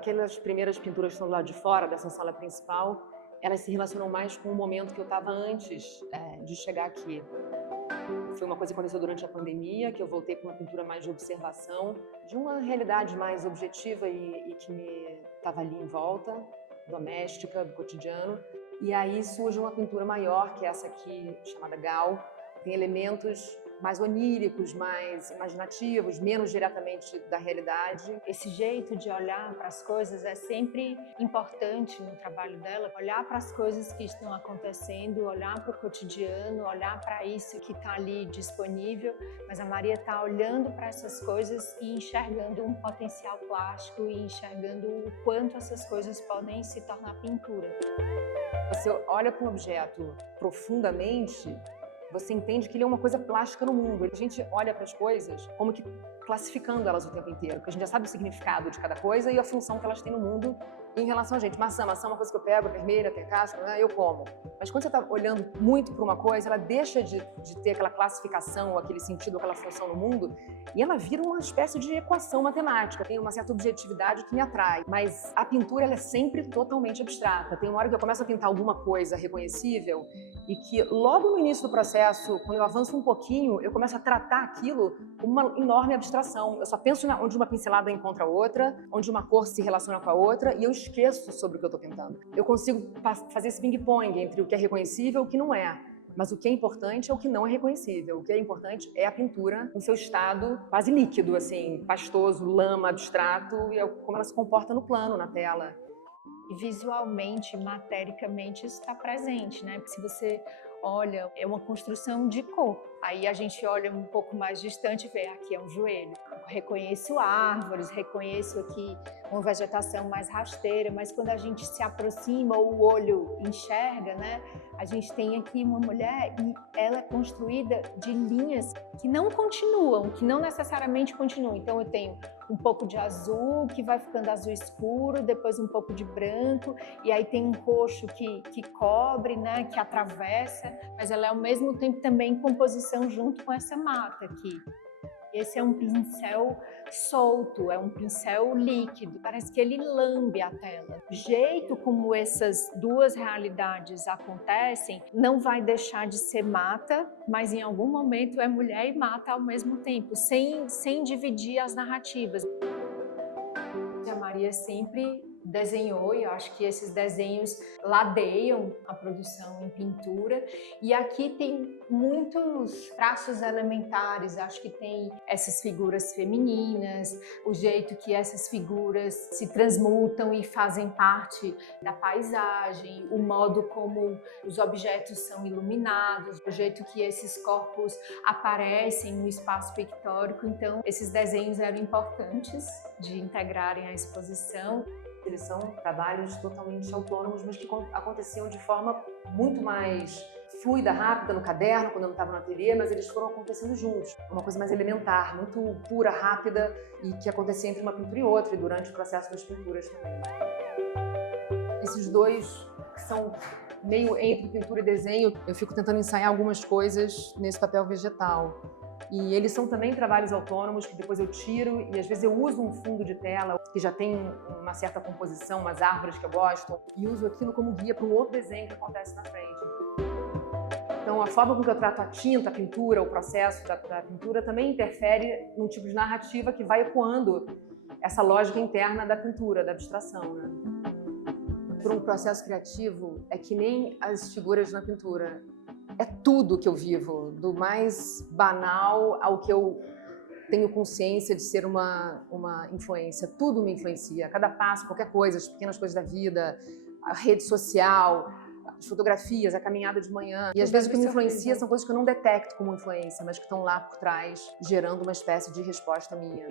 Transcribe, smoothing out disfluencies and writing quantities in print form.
aquelas primeiras pinturas que estão do lado de fora dessa sala principal, elas se relacionam mais com o momento que eu estava antes de chegar aqui. Foi uma coisa que aconteceu durante a pandemia, que eu voltei para uma pintura mais de observação, de uma realidade mais objetiva e que me estava ali em volta, doméstica, do cotidiano. E aí surge uma pintura maior, que é essa aqui, chamada Gal. Tem elementos mais oníricos, mais imaginativos, menos diretamente da realidade. Esse jeito de olhar para as coisas é sempre importante no trabalho dela, olhar para as coisas que estão acontecendo, olhar para o cotidiano, olhar para isso que está ali disponível, mas a Maria está olhando para essas coisas e enxergando um potencial plástico e enxergando o quanto essas coisas podem se tornar pintura. Você olha para um objeto profundamente, você entende que ele é uma coisa plástica no mundo. A gente olha para as coisas como que classificando elas o tempo inteiro, porque a gente já sabe o significado de cada coisa e a função que elas têm no mundo em relação a gente. Maçã é uma coisa que eu pego, é vermelha, tem casca, eu como. Mas quando você está olhando muito para uma coisa, ela deixa de ter aquela classificação, aquele sentido, aquela função no mundo, e ela vira uma espécie de equação matemática. Tem uma certa objetividade que me atrai. Mas a pintura, ela é sempre totalmente abstrata. Tem uma hora que eu começo a pintar alguma coisa reconhecível e que logo no início do processo, quando eu avanço um pouquinho, eu começo a tratar aquilo como uma enorme abstração. Eu só penso onde uma pincelada encontra a outra, onde uma cor se relaciona com a outra, e eu esqueço sobre o que eu estou pintando. Eu consigo fazer esse ping-pong entre o que é reconhecível e o que não é. Mas o que é importante é o que não é reconhecível. O que é importante é a pintura no seu estado quase líquido, assim, pastoso, lama, abstrato, e é como ela se comporta no plano, na tela. E visualmente, matericamente, isso está presente, né? Porque se você olha, é uma construção de corpo. Aí a gente olha um pouco mais distante e vê, aqui é um joelho. Eu reconheço árvores, reconheço aqui uma vegetação mais rasteira, mas quando a gente se aproxima, o olho enxerga, né? A gente tem aqui uma mulher e ela é construída de linhas que não continuam, que não necessariamente continuam. Então eu tenho um pouco de azul, que vai ficando azul escuro, depois um pouco de branco, e aí tem um roxo que cobre, né, que atravessa, mas ela é ao mesmo tempo também em composição junto com essa mata aqui. Esse é um pincel solto, é um pincel líquido, parece que ele lambe a tela. O jeito como essas duas realidades acontecem não vai deixar de ser mata, mas em algum momento é mulher e mata ao mesmo tempo, sem dividir as narrativas. A Maria sempre desenhou, e eu acho que esses desenhos ladeiam a produção em pintura, e aqui tem muitos traços elementares. Acho que tem essas figuras femininas, o jeito que essas figuras se transmutam e fazem parte da paisagem, o modo como os objetos são iluminados, o jeito que esses corpos aparecem no espaço pictórico. Então esses desenhos eram importantes de integrarem a exposição. Eles são trabalhos totalmente autônomos, mas que aconteciam de forma muito mais fluida, rápida no caderno, quando eu não estava no ateliê, mas eles foram acontecendo juntos. Uma coisa mais elementar, muito pura, rápida, e que acontecia entre uma pintura e outra, e durante o processo das pinturas também. Esses dois, que são meio entre pintura e desenho, eu fico tentando ensaiar algumas coisas nesse papel vegetal. E eles são também trabalhos autônomos que depois eu tiro, e às vezes eu uso um fundo de tela que já tem uma certa composição, umas árvores que eu gosto, e uso aquilo como guia para um outro desenho que acontece na frente. Então a forma com que eu trato a tinta, a pintura, o processo da pintura também interfere num tipo de narrativa que vai ecoando essa lógica interna da pintura, da abstração, né? Para um processo criativo é que nem as figuras na pintura. É tudo que eu vivo, do mais banal ao que eu tenho consciência de ser uma influência. Tudo me influencia, cada passo, qualquer coisa, as pequenas coisas da vida, a rede social, as fotografias, a caminhada de manhã. E às vezes o que me influencia são coisas que eu não detecto como influência, mas que estão lá por trás, gerando uma espécie de resposta minha.